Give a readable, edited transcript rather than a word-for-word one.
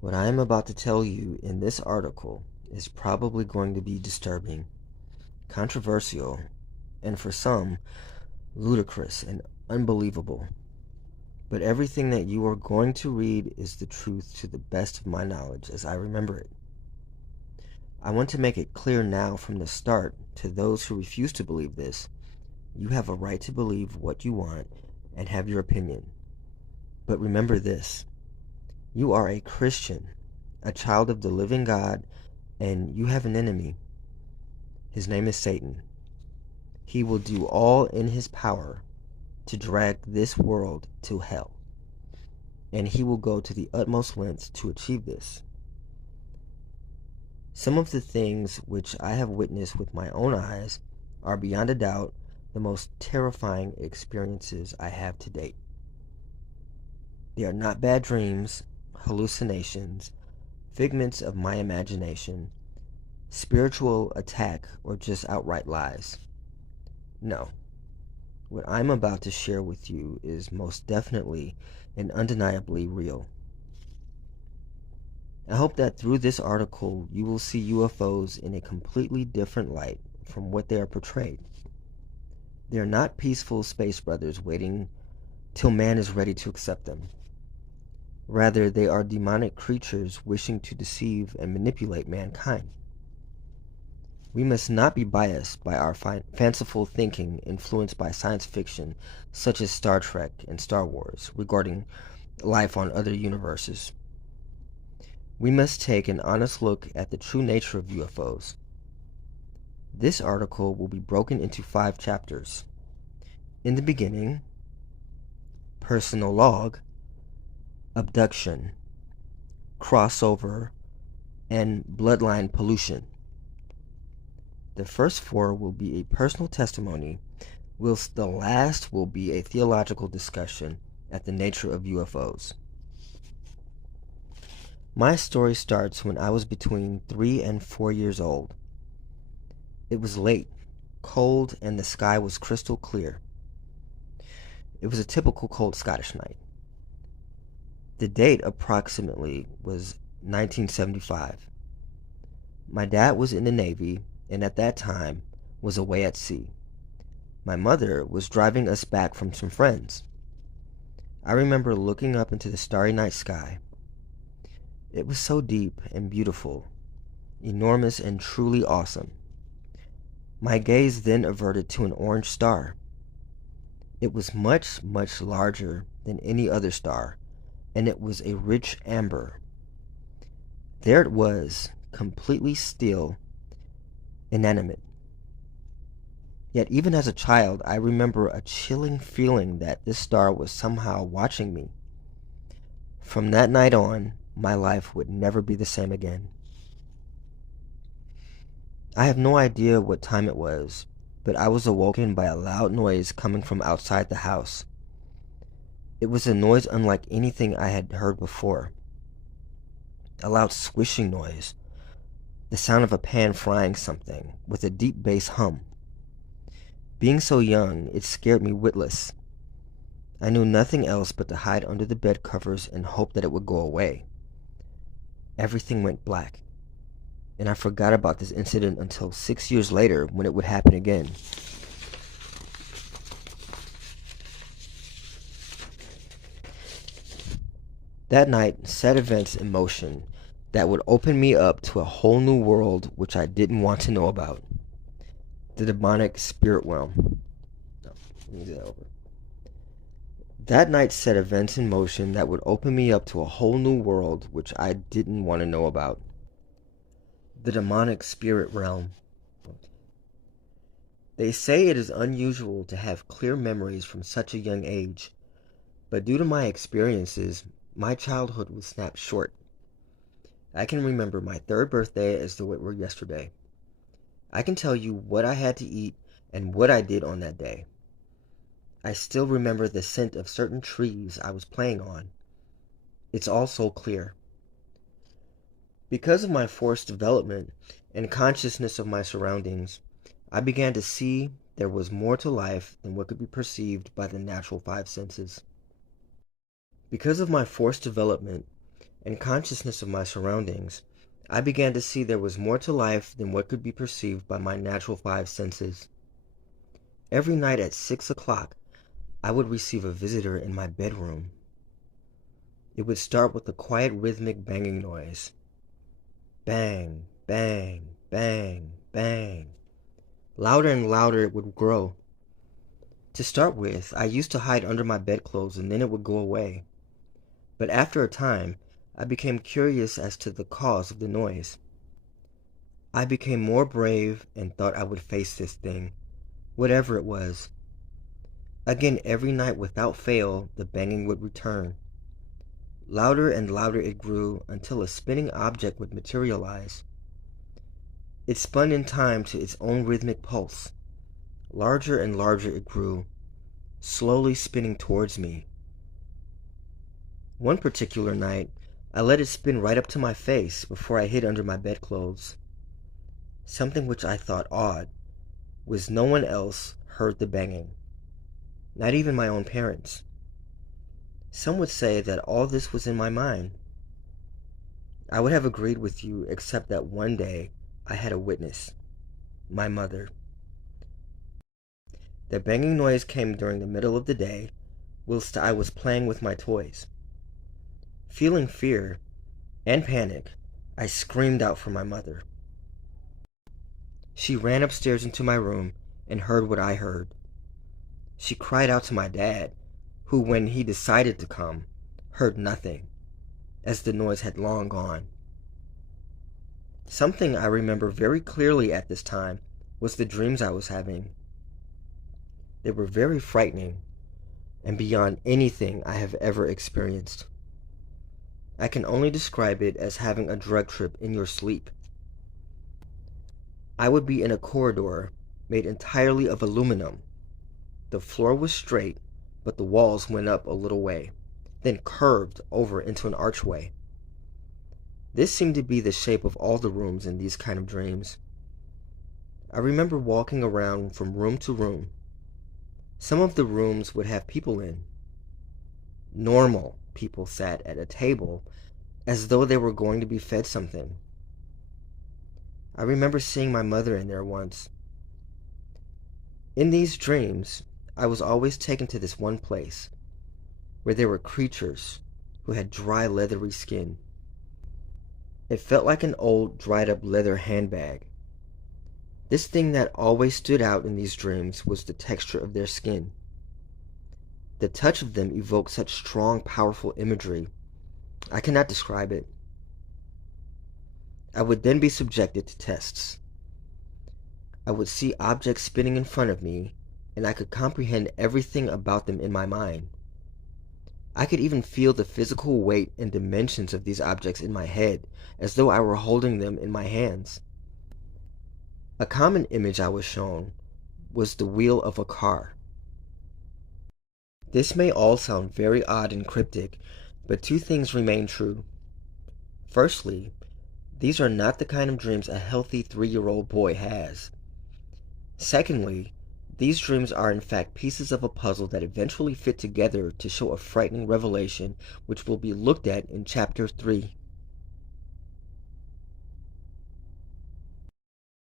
What I am about to tell you in this article is probably going to be disturbing, controversial, and for some, ludicrous and unbelievable. But everything that you are going to read is the truth to the best of my knowledge as I remember it. I want to make it clear now from the start to those who refuse to believe this. You have a right to believe what you want and have your opinion. But remember this. You are a Christian, a child of the living God, and you have an enemy. His name is Satan. He will do all in his power to drag this world to hell, and he will go to the utmost lengths to achieve this. Some of the things which I have witnessed with my own eyes are beyond a doubt the most terrifying experiences I have to date. They are not bad dreams, hallucinations, figments of my imagination, spiritual attack, or just outright lies. No. What I'm about to share with you is most definitely and undeniably real. I hope that through this article you will see UFOs in a completely different light from what they are portrayed. They are not peaceful space brothers waiting till man is ready to accept them. Rather, they are demonic creatures wishing to deceive and manipulate mankind. We must not be biased by our fanciful thinking influenced by science fiction such as Star Trek and Star Wars regarding life on other universes. We must take an honest look at the true nature of UFOs. This article will be broken into 5 chapters. In the beginning, personal log, abduction, crossover, and bloodline pollution. The first 4 will be a personal testimony, whilst the last will be a theological discussion at the nature of UFOs. My story starts when I was between 3 and 4 years old. It was late, cold, and the sky was crystal clear. It was a typical cold Scottish night. The date approximately was 1975. My dad was in the Navy and at that time was away at sea. My mother was driving us back from some friends. I remember looking up into the starry night sky. It was so deep and beautiful, enormous and truly awesome. My gaze then averted to an orange star. It was much, much larger than any other star, and it was a rich amber. There it was, completely still, inanimate. Yet even as a child, I remember a chilling feeling that this star was somehow watching me. From that night on, my life would never be the same again. I have no idea what time it was, but I was awoken by a loud noise coming from outside the house. It was a noise unlike anything I had heard before. A loud swishing noise, the sound of a pan frying something, with a deep bass hum. Being so young, it scared me witless. I knew nothing else but to hide under the bed covers and hope that it would go away. Everything went black, and I forgot about this incident until 6 years later when it would happen again. That night set events in motion that would open me up to a whole new world which I didn't want to know about. The demonic spirit realm. No, let me do that over. That night set events in motion that would open me up to a whole new world which I didn't want to know about. The demonic spirit realm. They say it is unusual to have clear memories from such a young age, but due to my experiences, my childhood was snapped short. I can remember my 3rd birthday as though it were yesterday. I can tell you what I had to eat and what I did on that day. I still remember the scent of certain trees I was playing on. It's all so clear. Because of my forced development and consciousness of my surroundings, I began to see there was more to life than what could be perceived by the natural 5 senses. Because of my forced development and consciousness of my surroundings, I began to see there was more to life than what could be perceived by my natural five senses. Every night at 6 o'clock, I would receive a visitor in my bedroom. It would start with a quiet rhythmic banging noise. Bang, bang, bang, bang. Louder and louder it would grow. To start with, I used to hide under my bedclothes and then it would go away. But after a time, I became curious as to the cause of the noise. I became more brave and thought I would face this thing, whatever it was. Again, every night without fail, the banging would return. Louder and louder it grew until a spinning object would materialize. It spun in time to its own rhythmic pulse. Larger and larger it grew, slowly spinning towards me. One particular night, I let it spin right up to my face before I hid under my bedclothes. Something which I thought odd was no one else heard the banging, not even my own parents. Some would say that all this was in my mind. I would have agreed with you, except that one day I had a witness, my mother. The banging noise came during the middle of the day, whilst I was playing with my toys. Feeling fear and panic, I screamed out for my mother. She ran upstairs into my room and heard what I heard. She cried out to my dad, who, when he decided to come, heard nothing, as the noise had long gone. Something I remember very clearly at this time was the dreams I was having. They were very frightening and beyond anything I have ever experienced. I can only describe it as having a drug trip in your sleep. I would be in a corridor made entirely of aluminum. The floor was straight, but the walls went up a little way, then curved over into an archway. This seemed to be the shape of all the rooms in these kind of dreams. I remember walking around from room to room. Some of the rooms would have people in. Normal people sat at a table as though they were going to be fed something. I remember seeing my mother in there once. In these dreams, I was always taken to this one place, where there were creatures who had dry, leathery skin. It felt like an old, dried-up leather handbag. This thing that always stood out in these dreams was the texture of their skin. The touch of them evoked such strong, powerful imagery. I cannot describe it. I would then be subjected to tests. I would see objects spinning in front of me, and I could comprehend everything about them in my mind. I could even feel the physical weight and dimensions of these objects in my head, as though I were holding them in my hands. A common image I was shown was the wheel of a car. This may all sound very odd and cryptic, but two things remain true. Firstly, these are not the kind of dreams a healthy 3-year-old boy has. Secondly, these dreams are in fact pieces of a puzzle that eventually fit together to show a frightening revelation which will be looked at in Chapter 3.